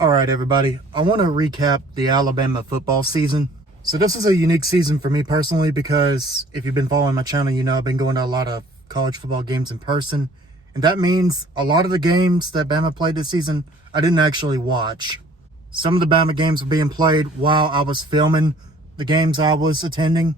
All right, everybody. I want to recap the Alabama football season. So this is a unique season for me personally because if you've been following my channel, you know I've been going to a lot of college football games in person. And that means a lot of the games that Bama played this season, I didn't actually watch. Some of the Bama games were being played while I was filming the games I was attending.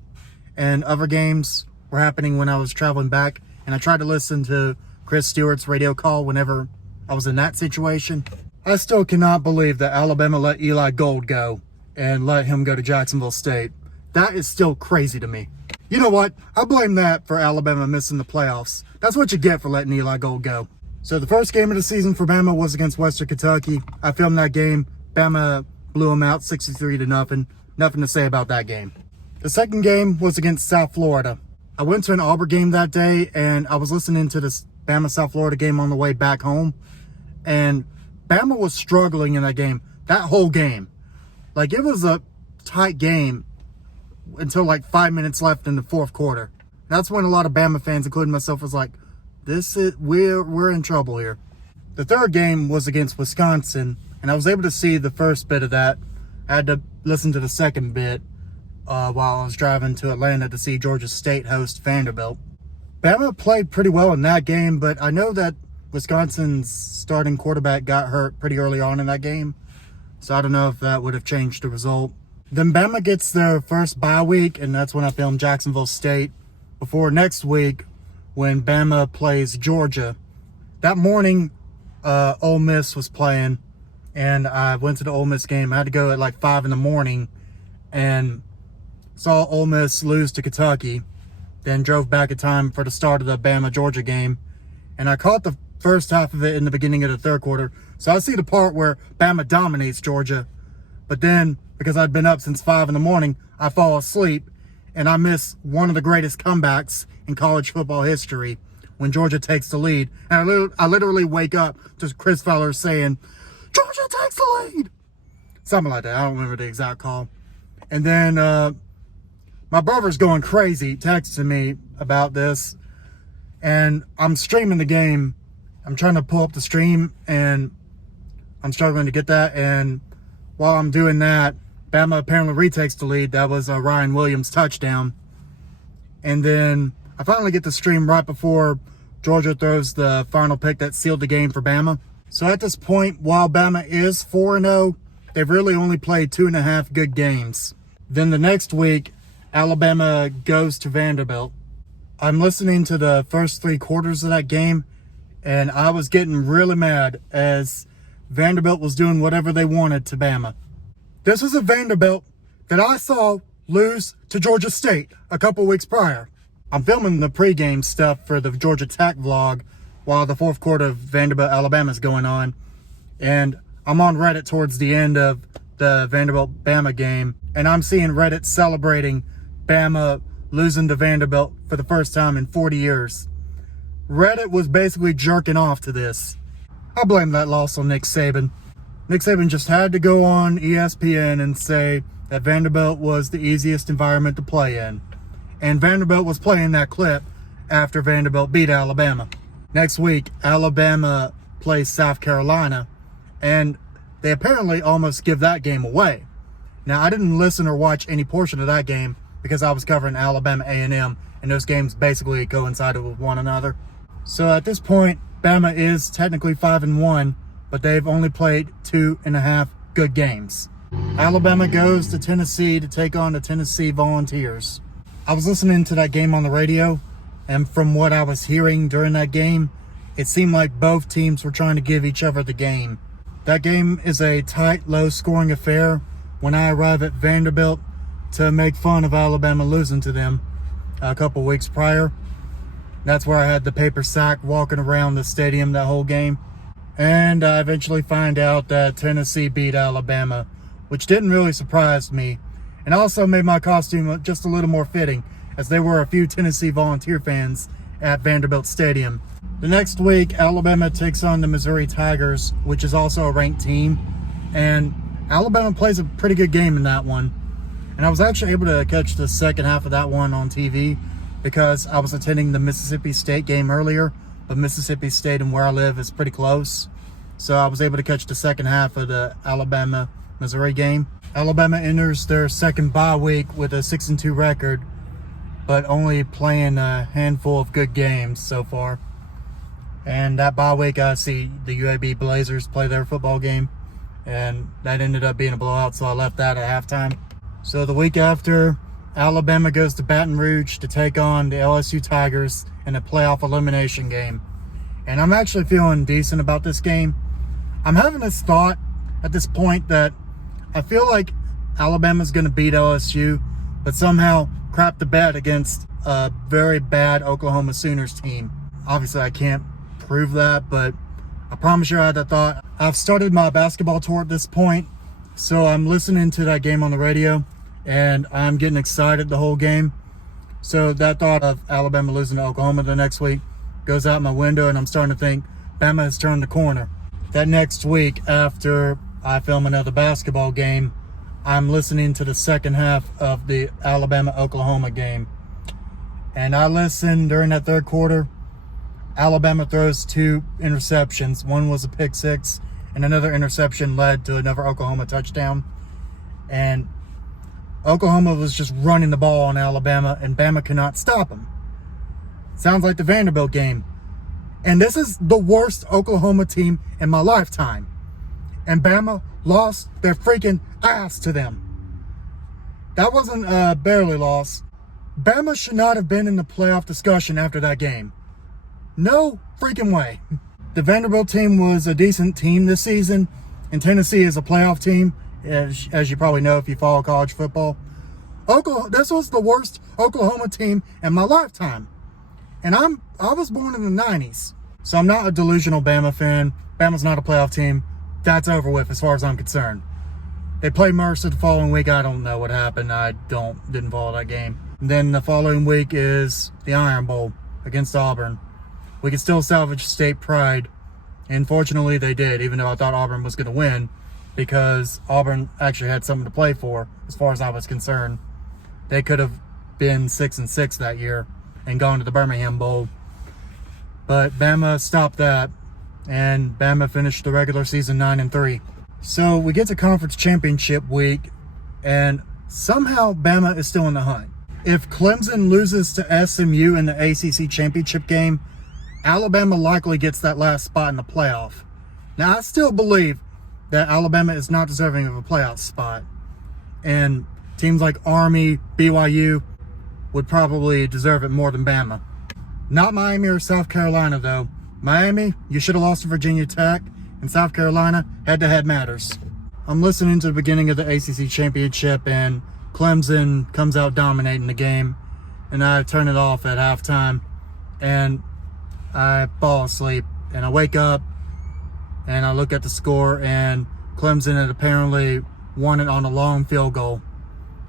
And other games were happening when I was traveling back. And I tried to listen to Chris Stewart's radio call whenever I was in that situation. I still cannot believe that Alabama let Eli Gold go and let him go to Jacksonville State. That is still crazy to me. You know what? I blame that for Alabama missing the playoffs. That's what you get for letting Eli Gold go. So the first game of the season for Bama was against Western Kentucky. I filmed that game. Bama blew them out 63-0. Nothing to say about that game. The second game was against South Florida. I went to an Auburn game that day and I was listening to this Bama-South Florida game on the way back home. And Bama was struggling in that game, that whole game. Like, it was a tight game until like 5 minutes left in the fourth quarter. That's when a lot of Bama fans, including myself, was like, we're in trouble here. The third game was against Wisconsin, and I was able to see the first bit of that. I had to listen to the second bit while I was driving to Atlanta to see Georgia State host Vanderbilt. Bama played pretty well in that game, but I know that Wisconsin's starting quarterback got hurt pretty early on in that game. So I don't know if that would have changed the result. Then Bama gets their first bye week, and that's when I filmed Jacksonville State. Before next week, when Bama plays Georgia. That morning, Ole Miss was playing, and I went to the Ole Miss game. I had to go at like 5 in the morning, and saw Ole Miss lose to Kentucky. Then drove back in time for the start of the Bama-Georgia game. And I caught the first half of it in the beginning of the third quarter. So I see the part where Bama dominates Georgia. But then, because I'd been up since 5 in the morning, I fall asleep. And I miss one of the greatest comebacks in college football history when Georgia takes the lead. And I literally wake up to Chris Feller saying, "Georgia takes the lead!" Something like that. I don't remember the exact call. And then my brother's going crazy, texting me about this. And I'm streaming the game. I'm trying to pull up the stream, and I'm struggling to get that. And while I'm doing that, Bama apparently retakes the lead. That was a Ryan Williams touchdown. And then I finally get the stream right before Georgia throws the final pick that sealed the game for Bama. So at this point, while Bama is 4-0, they've really only played 2.5 good games. Then the next week, Alabama goes to Vanderbilt. I'm listening to the first 3 quarters of that game, and I was getting really mad as Vanderbilt was doing whatever they wanted to Bama. This is a Vanderbilt that I saw lose to Georgia State a couple weeks prior. I'm filming the pregame stuff for the Georgia Tech vlog while the fourth quarter of Vanderbilt-Alabama is going on, and I'm on Reddit towards the end of the Vanderbilt-Bama game, and I'm seeing Reddit celebrating Bama losing to Vanderbilt for the first time in 40 years. Reddit was basically jerking off to this. I blame that loss on Nick Saban. Nick Saban just had to go on ESPN and say that Vanderbilt was the easiest environment to play in. And Vanderbilt was playing that clip after Vanderbilt beat Alabama. Next week, Alabama plays South Carolina, and they apparently almost give that game away. Now, I didn't listen or watch any portion of that game because I was covering Alabama A&M, and those games basically coincided with one another. So at this point, Bama is technically 5-1, but they've only played 2.5 good games. Alabama goes to Tennessee to take on the Tennessee Volunteers. I was listening to that game on the radio, and from what I was hearing during that game, it seemed like both teams were trying to give each other the game. That game is a tight, low-scoring affair. When I arrive at Vanderbilt to make fun of Alabama losing to them a couple weeks prior, that's where I had the paper sack walking around the stadium that whole game. And I eventually find out that Tennessee beat Alabama, which didn't really surprise me, and also made my costume just a little more fitting, as there were a few Tennessee Volunteer fans at Vanderbilt Stadium. The next week, Alabama takes on the Missouri Tigers, which is also a ranked team, and Alabama plays a pretty good game in that one. And I was actually able to catch the second half of that one on TV because I was attending the Mississippi State game earlier, but Mississippi State and where I live is pretty close. So I was able to catch the second half of the Alabama-Missouri game. Alabama enters their second bye week with a 6-2 record, but only playing a handful of good games so far. And that bye week, I see the UAB Blazers play their football game, and that ended up being a blowout, so I left that at halftime. So the week after, Alabama goes to Baton Rouge to take on the LSU Tigers in a playoff elimination game. And I'm actually feeling decent about this game. I'm having this thought at this point that I feel like Alabama's going to beat LSU, but somehow crap the bed against a very bad Oklahoma Sooners team. Obviously, I can't prove that, but I promise you I had that thought. I've started my basketball tour at this point, so I'm listening to that game on the radio, and I'm getting excited the whole game. So that thought of Alabama losing to Oklahoma the next week goes out my window, and I'm starting to think Bama has turned the corner. That next week, after I film another basketball game, I'm listening to the second half of the Alabama-Oklahoma game. And I listened during that third quarter. Alabama throws 2 interceptions. One was a pick six, and another interception led to another Oklahoma touchdown. And Oklahoma was just running the ball on Alabama, and Bama could not stop them. Sounds like the Vanderbilt game. And this is the worst Oklahoma team in my lifetime. And Bama lost their freaking ass to them. That wasn't a barely loss. Bama should not have been in the playoff discussion after that game. No freaking way. The Vanderbilt team was a decent team this season, and Tennessee is a playoff team, as you probably know if you follow college football. This was the worst Oklahoma team in my lifetime. And I was born in the 90s, so I'm not a delusional Bama fan. Bama's not a playoff team. That's over with as far as I'm concerned. They played Mercer the following week. I don't know what happened. I didn't follow that game. And then the following week is the Iron Bowl against Auburn. We can still salvage state pride. And fortunately they did, even though I thought Auburn was going to win, because Auburn actually had something to play for as far as I was concerned. They could have been 6-6 that year and gone to the Birmingham Bowl. But Bama stopped that, and Bama finished the regular season 9-3. So we get to conference championship week, and somehow Bama is still in the hunt. If Clemson loses to SMU in the ACC championship game, Alabama likely gets that last spot in the playoff. Now, I still believe that Alabama is not deserving of a playoff spot, and teams like Army, BYU would probably deserve it more than Bama. Not Miami or South Carolina, though. Miami, you should have lost to Virginia Tech, and South Carolina, head-to-head matters. I'm listening to the beginning of the ACC championship, and Clemson comes out dominating the game, and I turn it off at halftime, and I fall asleep, and I wake up, and I look at the score, and Clemson had apparently won it on a long field goal.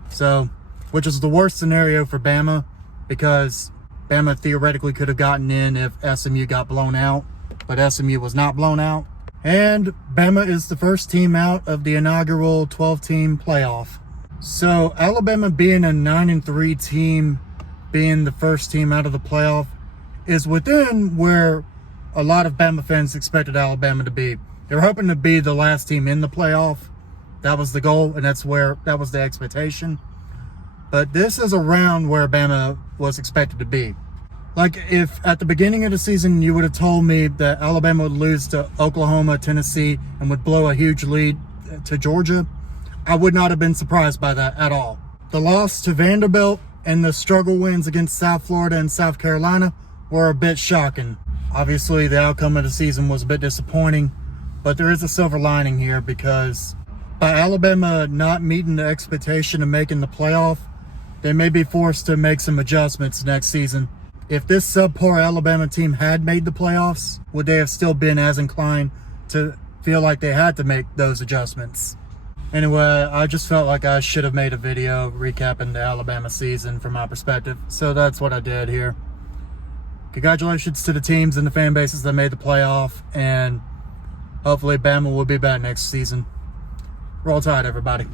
So, which is the worst scenario for Bama, because Bama theoretically could have gotten in if SMU got blown out, but SMU was not blown out. And Bama is the first team out of the inaugural 12-team playoff. So Alabama being a 9-3 team, being the first team out of the playoff, is within where a lot of Bama fans expected Alabama to be. They were hoping to be the last team in the playoff. That was the goal, and that was the expectation. But this is around where Bama was expected to be. Like, if at the beginning of the season you would have told me that Alabama would lose to Oklahoma, Tennessee, and would blow a huge lead to Georgia, I would not have been surprised by that at all. The loss to Vanderbilt and the struggle wins against South Florida and South Carolina were a bit shocking. Obviously, the outcome of the season was a bit disappointing, but there is a silver lining here, because by Alabama not meeting the expectation of making the playoff, they may be forced to make some adjustments next season. If this subpar Alabama team had made the playoffs, would they have still been as inclined to feel like they had to make those adjustments? Anyway, I just felt like I should have made a video recapping the Alabama season from my perspective, so that's what I did here. Congratulations to the teams and the fan bases that made the playoff, and hopefully Bama will be back next season. Roll Tide, everybody.